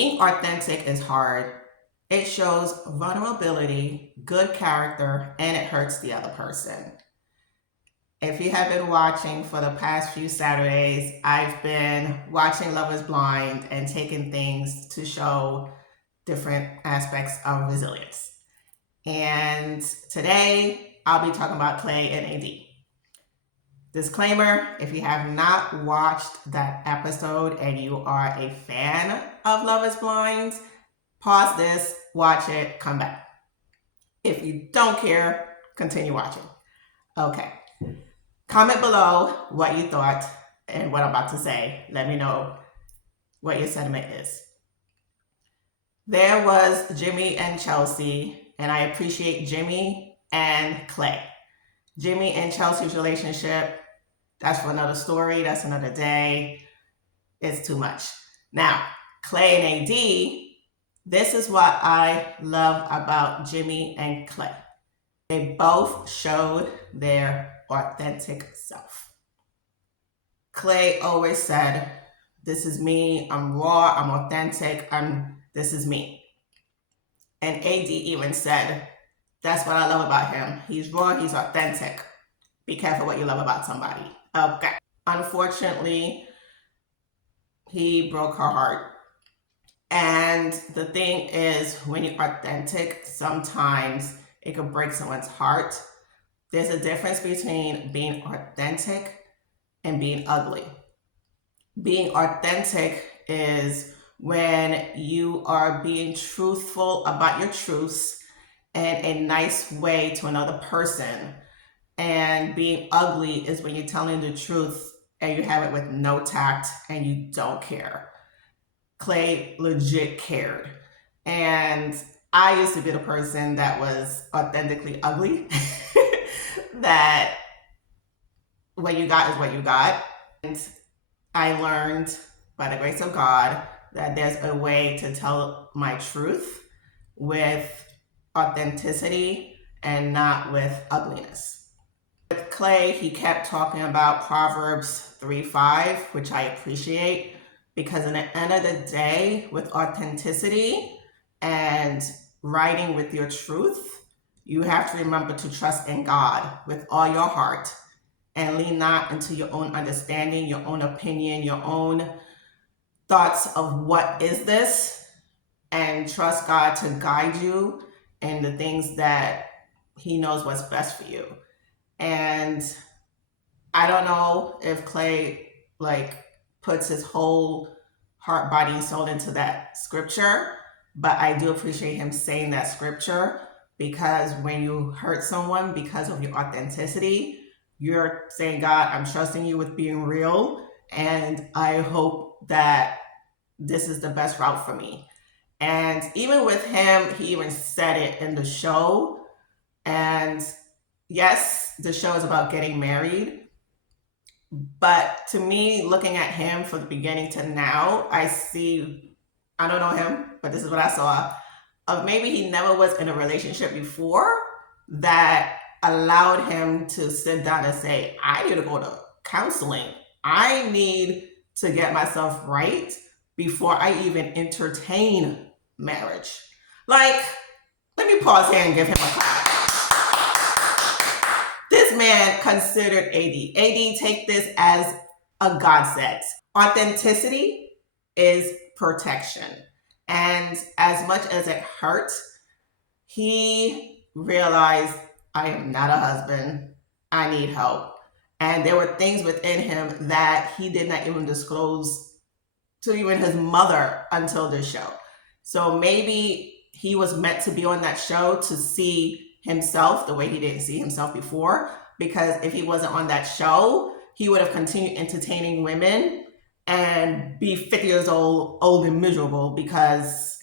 Being authentic is hard. It shows vulnerability, good character, and it hurts the other person. If you have been watching for the past few Saturdays, I've been watching Love is Blind and taking things to show different aspects of resilience. And today, I'll be talking about Clay and AD. Disclaimer, if you have not watched that episode and you are a fan of Love is Blind, pause this, watch it, come back. If you don't care, continue watching. Okay. Comment below what you thought and what I'm about to say. Let me know what your sentiment is. There was Jimmy and Chelsea, and I appreciate Jimmy and Clay. Jimmy and Chelsea's relationship, that's for another story, that's another day. It's too much. Now, Clay and AD, this is what I love about Jimmy and Clay. They both showed their authentic self. Clay always said, this is me, I'm raw, I'm authentic, this is me. And AD even said, that's what I love about him. He's raw, he's authentic. Be careful what you love about somebody. Okay. Unfortunately, he broke her heart. And the thing is, when you're authentic, sometimes it could break someone's heart. There's a difference between being authentic and being ugly. Being authentic is when you are being truthful about your truths in a nice way to another person. And being ugly is when you're telling the truth and you have it with no tact and you don't care. Clay legit cared. And I used to be the person that was authentically ugly. That what you got is what you got. And I learned by the grace of God that there's a way to tell my truth with authenticity and not with ugliness. With Clay, he kept talking about Proverbs 3:5, which I appreciate, because in the end of the day, with authenticity and writing with your truth, you have to remember to trust in God with all your heart and lean not into your own understanding, your own opinion, your own thoughts of what is this, and trust God to guide you in the things that he knows what's best for you. And I don't know if Clay puts his whole heart, body, and soul into that scripture, but I do appreciate him saying that scripture, because when you hurt someone because of your authenticity, you're saying, God, I'm trusting you with being real, and I hope that this is the best route for me. And even with him, he even said it in the show. And yes, the show is about getting married. But to me, looking at him from the beginning to now, I don't know him, but this is what I saw, of maybe he never was in a relationship before that allowed him to sit down and say, I need to go to counseling. I need to get myself right before I even entertain marriage. Let me pause here and give him a clap. This man considered AD. AD, take this as a godsend. Authenticity is protection. And as much as it hurt, he realized, I am not a husband. I need help. And there were things within him that he did not even disclose to even his mother until this show. So maybe he was meant to be on that show to see himself the way he didn't see himself before, because if he wasn't on that show, he would have continued entertaining women and be 50 years old and miserable, because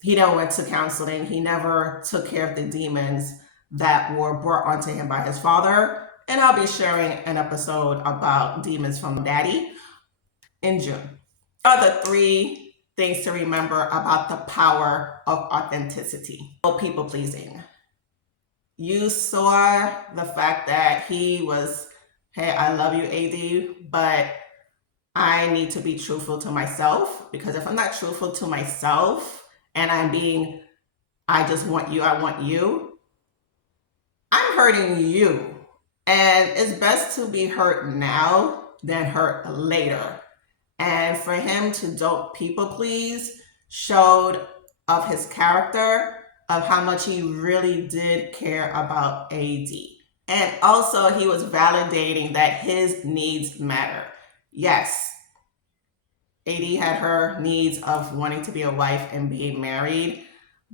he never went to counseling. He never took care of the demons that were brought onto him by his father. And I'll be sharing an episode about demons from Daddy in June. Other 3 things to remember about the power of authenticity. People pleasing. You saw the fact that he was, hey, I love you, AD, but I need to be truthful to myself, because if I'm not truthful to myself and I just want you, I want you, I'm hurting you. And it's best to be hurt now than hurt later. And for him to don't people please showed of his character, of how much he really did care about AD. And also, he was validating that his needs matter. Yes, AD had her needs of wanting to be a wife and being married,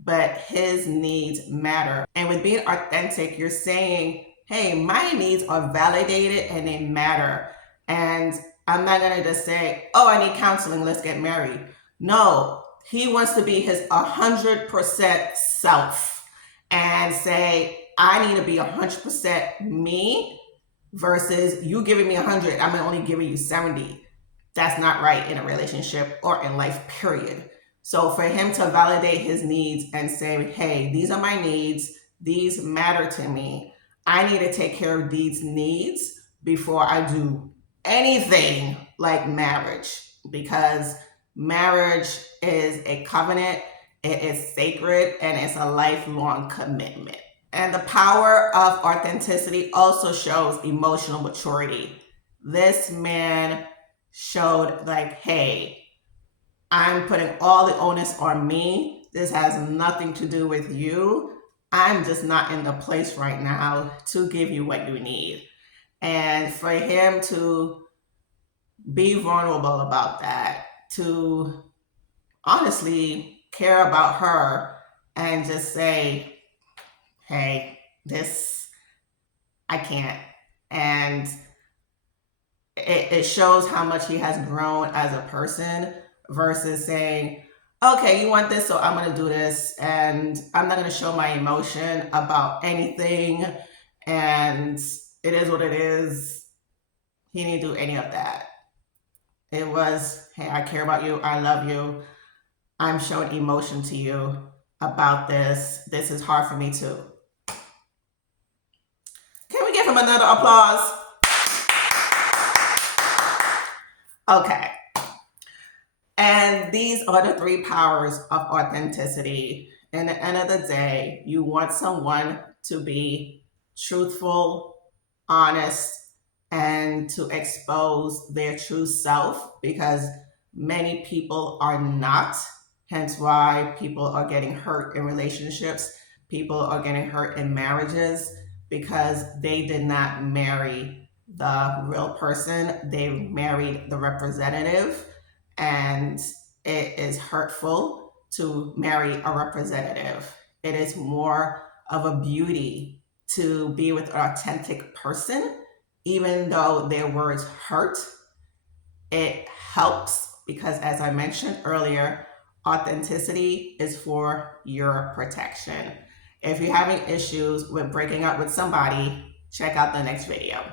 but his needs matter. And with being authentic, you're saying, hey, my needs are validated and they matter. And I'm not going to just say, oh, I need counseling, let's get married. No, he wants to be his 100% self and say, I need to be 100% me versus you giving me 100, I'm only giving you 70. That's not right in a relationship or in life, period. So for him to validate his needs and say, hey, these are my needs, these matter to me, I need to take care of these needs before I do anything like marriage, because marriage is a covenant, it is sacred, and it's a lifelong commitment. And the power of authenticity also shows emotional maturity. This man showed like, hey, I'm putting all the onus on me. This has nothing to do with you. I'm just not in the place right now to give you what you need. And for him to be vulnerable about that, to honestly care about her and just say, hey, this, I can't. And it shows how much he has grown as a person versus saying, okay, you want this, so I'm going to do this, and I'm not going to show my emotion about anything, and it is what it is. He didn't do any of that. It was, hey, I care about you, I love you, I'm showing emotion to you about this. This is hard for me too. Can we give him another applause? Okay. And these are the three powers of authenticity. In the end of the day, you want someone to be truthful, honest, and to expose their true self, because many people are not. Hence why people are getting hurt in relationships. People are getting hurt in marriages because they did not marry the real person. They married the representative, and it is hurtful to marry a representative. It is more of a beauty to be with an authentic person, even though their words hurt. It helps because, as I mentioned earlier, authenticity is for your protection. If you're having issues with breaking up with somebody, check out the next video.